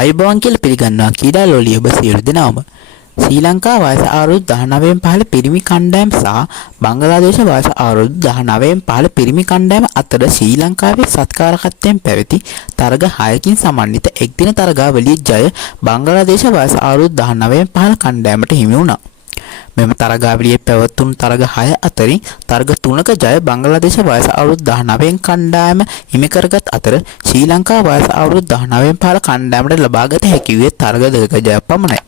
අයිබෝන් කියලා පිළිගන්නවා ක්‍රීඩා ලෝලිය ඔබ සියලු දෙනාම. ශ්‍රී ලංකා වයස අවුරුදු 19න් පහළ පිරිමි කණ්ඩායම සහ බංගලාදේශ වයස අවුරුදු 19න් පහළ පිරිමි කණ්ඩායම අතර ශ්‍රී ලංකාවේ සත්කාරකත්වයෙන් පැවති තරග 6කින් සමන්විත එක්දින තරගාවලියේ ජය බංගලාදේශ වයස අවුරුදු 19න් පහළ කණ්ඩායමට හිමි වුණා. මෙම තරගාවලියේ පැවතුණු තරග 6 අතරින් තරග 3ක ජය බංගලාදේශ වයස අවුරුදු 19න් කණ්ඩායම හිමි කරගත් අතර ශ්‍රී ලංකා වයස අවුරුදු 19න් පහළ කණ්ඩායමට ලබාගත හැකි වූයේ තරග 2ක ජයක් පමණයි.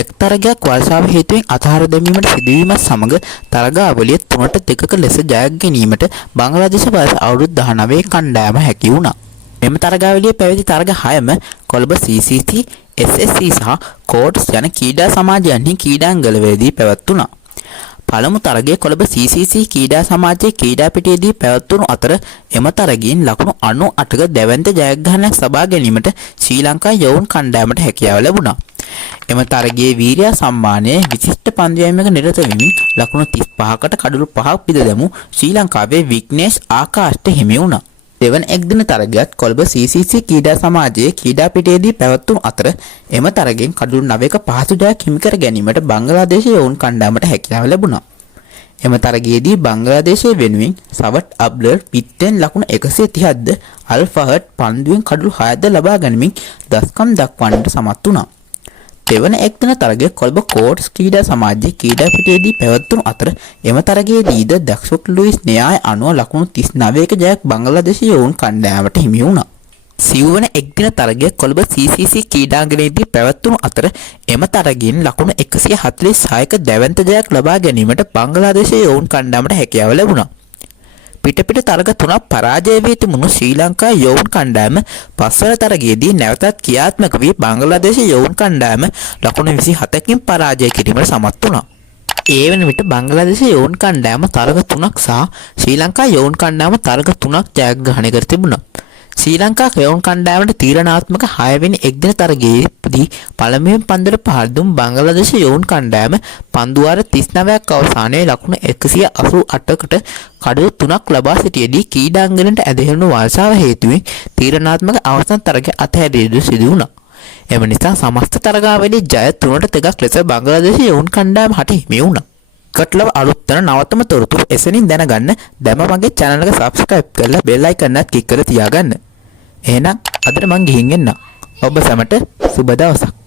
එක් තරගයක් වර්ෂාව හේතුවෙන් අතහර දැමීමට සිදුවීමත් සමග තරගාවලිය 3ට 2ක ලෙස ජයක් ගැනීමට බංගලාදේශ වයස අවුරුදු 19 කණ්ඩායම හැකි වුණා. මෙම තරගාවලියේ පැවති තරග 6ම කොළඹ CCC, SSC සහ කෝට්ස් යන ක්‍රීඩා සමාජයන්හි ක්‍රීඩාංගණවලදී පැවැත්වුණා. පළමු තරගයේ කොළඹ CCC ක්‍රීඩා සමාජයේ ක්‍රීඩා පිටියේදී පැවැත්වුණු අතර එම තරගයෙන් ලකුණු 98ක දැවැන්ත ජයග්‍රහණයක් සබා ගැනීමට ශ්‍රී ලංකා යවුන් කණ්ඩායමට හැකියාව ලැබුණා. එම තරගයේ වීරයා සම්මානයේ විශිෂ්ට පන්දුයමක නිරත වෙමින් ලකුණු 35කට කඩලු 5ක් පිද දැමූ ශ්‍රී ලංකාවේ විග්නේෂ් ආකාෂ්ට හිමි වුණා. දෙවන එක්දින තරගයත් කොළඹ CCC ක්‍රීඩා සමාජයේ ක්‍රීඩා පිටියේදී පැවැත්වුණු අතර එම තරගයෙන් කඩලු 9ක පහසු ජයක් හිමි කර ගැනීමට බංගලාදේශ යවුන් කණ්ඩායමට හැකියාව ලැබුණා. එම තරගයේදී බංගලාදේශයේ වෙනුවෙන් සවට් අබ්ලර් පිටෙන් ලකුණු 130ක්ද අල් ෆහඩ් පන්දුවෙන් කඩලු 6ක්ද ලබා ගැනීමෙන් දස්කම් දක්වන්නට සමත් වුණා. දෙවන එක්දින තරගය කොළඹ කෝට්ස් ක්‍රීඩා සමාජයේ ක්‍රීඩා පිටියේදී පැවැත්වුණු අතර එම තරගයේදීද දක්ෂොක් ලුයිස් න්‍යාය අනුව ලකුණු 39ක ජයක් බංගලාදේශ යවුන් කණ්ඩායමට හිමි වුණා. සිව්වන එක්දින තරගය කොළඹ CCC ක්‍රීඩාංගණයේදී පැවැත්වුණු අතර එම තරගයෙන් ලකුණු 146ක දැවැන්ත ජයක් ලබා ගැනීමට බංගලාදේශ යවුන් කණ්ඩායමට හැකියාව ලැබුණා. පිට තරග 3ක් පරාජය වී තිබුණු ශ්‍රී ලංකා යවුන් කණ්ඩායම පස්වන තරගයේදී නැවතත් ක්‍රියාත්මක වී බංගලාදේශ යවුන් කණ්ඩායම ලකුණු 27කින් පරාජය කිරීමට සමත් වුණා. ඒ වන විට බංගලාදේශ යවුන් කණ්ඩායම තරග 3ක් සහ ශ්‍රී ලංකා යවුන් කණ්ඩායම තරග 3ක් ජයග්‍රහණය කර තිබුණා. ශ්‍රී ලංකා යවුන් කණ්ඩායමට තීරණාත්මක 6 වෙනි එක්දින තරගයේදී පළමුවෙන් පන්දුවට පහර දුන් බංගලාදේශ යවුන් කණ්ඩායම පන්දු වාර 39ක් අවසානයේ ලකුණු 188කට කඩලු 3ක් ලබා සිටියේදී ක්‍රීඩාංගණයට ඇදහිරුණු වර්ෂාව හේතුවෙන් තීරණාත්මක අවසන් තරගය අතහැරිය සිදු වුණා. එම නිසා සමස්ත තරගාවලියේ ජය 3ට 2ක් ලෙස බංගලාදේශ යවුන් කණ්ඩායම හට හිමි වුණා. කටලව අලුත්වන නවතම තොරතුරු එසනින් දැනගන්න දැම මගේ channel එක subscribe කරලා bell icon එකත් click කරලා තියාගන්න. එහෙනම් අදට මං ගිහින් එන්න. ඔබ සැමට සුබ දවසක්.